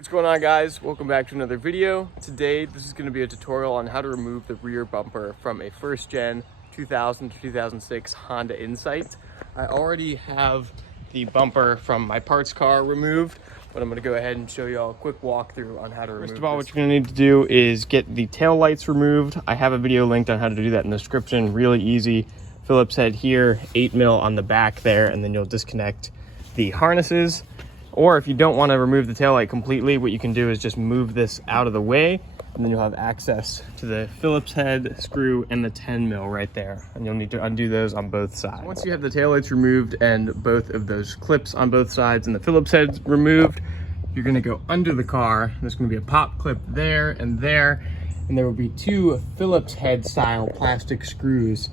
What's going on, guys? Welcome back to another video. Today this is going to be a tutorial on how to remove the rear bumper from a first gen 2000 to 2006 Honda Insight. I already have the bumper from my parts car removed, but I'm going to go ahead and show you all a quick walkthrough on how to remove. First of all, what you're going to need to do is get the tail lights removed. I have a video linked on how to do that in the description. Really easy. Phillips head here, 8mm on the back there, and then you'll disconnect the harnesses. Or if you don't want to remove the taillight completely, what you can do is just move this out of the way, and then you'll have access to the Phillips head screw and the 10mm right there. And you'll need to undo those on both sides. So once you have the taillights removed and both of those clips on both sides and the Phillips heads removed, you're going to go under the car. There's going to be a pop clip there, and there will be two Phillips head style plastic screws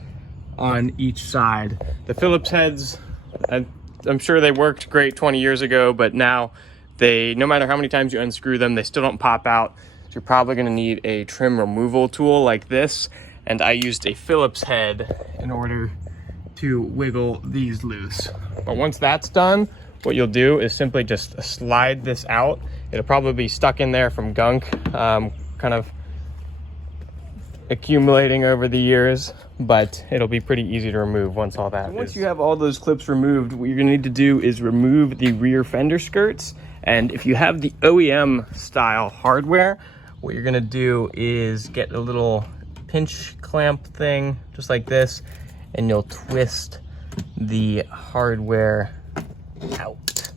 on each side. The Phillips heads, I'm sure they worked great 20 years ago, but now no matter how many times you unscrew them, they still don't pop out. So you're probably going to need a trim removal tool like this. And I used a Phillips head in order to wiggle these loose. But once that's done, what you'll do is simply just slide this out. It'll probably be stuck in there from gunk, kind of accumulating over the years, but it'll be pretty easy to remove once all that is. Once you have all those clips removed, what you're gonna need to do is remove the rear fender skirts. And if you have the OEM style hardware, what you're gonna do is get a little pinch clamp thing, just like this, and you'll twist the hardware out.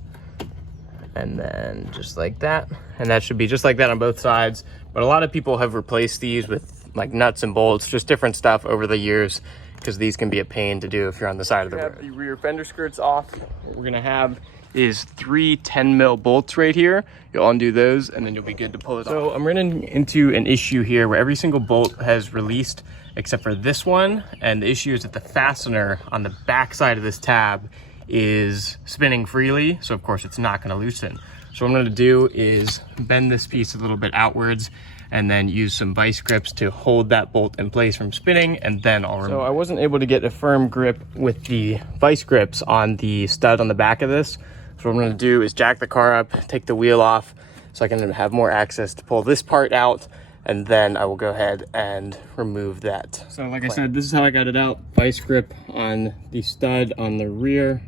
And then just like that. And that should be just like that on both sides. But a lot of people have replaced these with like nuts and bolts, just different stuff over the years, because these can be a pain to do if you're on the side of the road. The rear fender skirts off. What we're gonna have is 3 10mm bolts right here. You'll undo those and then you'll be good to pull it off. So I'm running into an issue here where every single bolt has released except for this one, and the issue is that the fastener on the back side of this tab is spinning freely, so of course it's not going to loosen. So what I'm going to do is bend this piece a little bit outwards and then use some vice grips to hold that bolt in place from spinning, and then I'll remove it. So I wasn't able to get a firm grip with the vice grips on the stud on the back of this. So what I'm going to do is jack the car up, take the wheel off so I can have more access to pull this part out, and then I will go ahead and remove that. So like I said, this is how I got it out. Vice grip on the stud on the rear,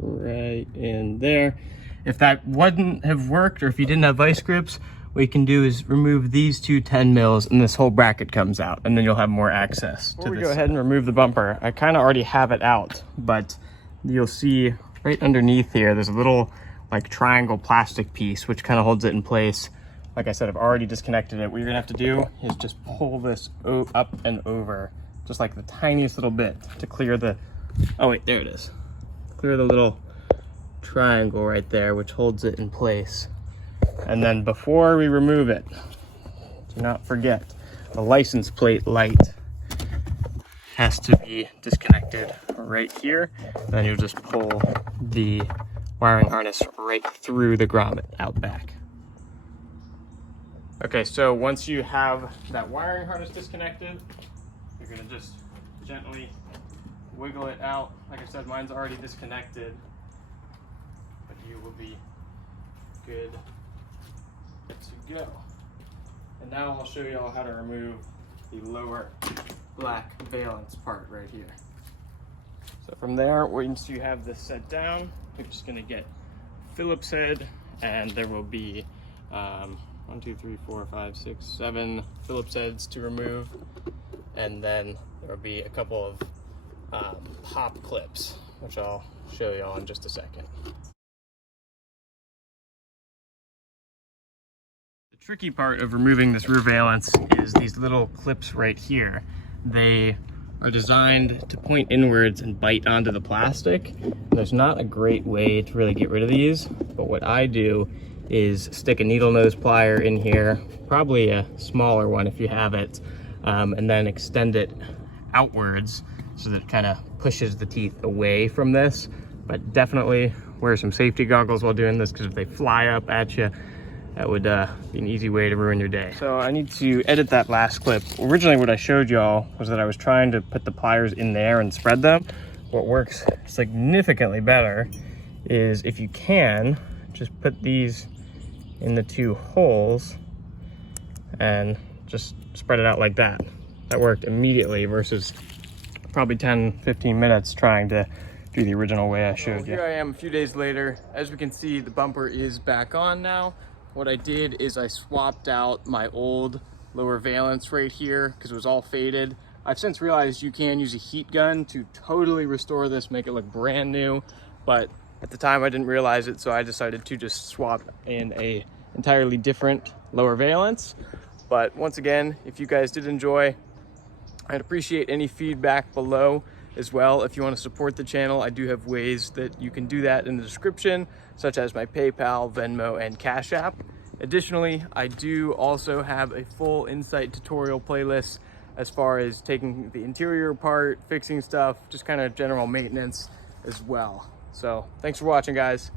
right in there. If that wouldn't have worked, or if you didn't have vice grips, what you can do is remove these two 10mm and this whole bracket comes out, and then you'll have more access to this. Before we go ahead and remove the bumper, I kind of already have it out, but you'll see right underneath here, there's a little like triangle plastic piece, which kind of holds it in place. Like I said, I've already disconnected it. What you're gonna have to do is just pull this up and over, just like the tiniest little bit to clear the, oh wait, there it is. Clear the little triangle right there, which holds it in place. And then before we remove it, do not forget the license plate light has to be disconnected right here. Then you'll just pull the wiring harness right through the grommet out back. Okay, so once you have that wiring harness disconnected, you're gonna just gently wiggle it out. Like I said, mine's already disconnected, but you will be good to go. And now I'll show you all how to remove the lower black valence part right here. So from there, once you have this set down, you're just gonna get Phillips head, and there will be 1, 2, 3, 4, 5, 6, 7 Phillips heads to remove, and then there will be a couple of pop clips, which I'll show you all in just a second. The tricky part of removing this rear valence is these little clips right here. They are designed to point inwards and bite onto the plastic. There's not a great way to really get rid of these, but what I do is stick a needle nose plier in here, probably a smaller one if you have it, and then extend it outwards so that it kind of pushes the teeth away from this. But definitely wear some safety goggles while doing this, because if they fly up at you, that would be an easy way to ruin your day. So I need to edit that last clip. Originally what I showed y'all was that I was trying to put the pliers in there and spread them. What works significantly better is if you can, just put these in the 2 holes and just spread it out like that. That worked immediately versus probably 10-15 minutes trying to do the original way I showed you. Here I am a few days later. As we can see, the bumper is back on now. What I did is I swapped out my old lower valence right here because it was all faded. I've since realized you can use a heat gun to totally restore this, make it look brand new, but at the time I didn't realize it, so I decided to just swap in a entirely different lower valence. But once again, if you guys did enjoy, I'd appreciate any feedback below as well. If you want to support the channel, I do have ways that you can do that in the description, such as my PayPal, Venmo, and Cash App. Additionally, I do also have a full Insight tutorial playlist as far as taking the interior apart, fixing stuff, just kind of general maintenance as well. So thanks for watching, guys.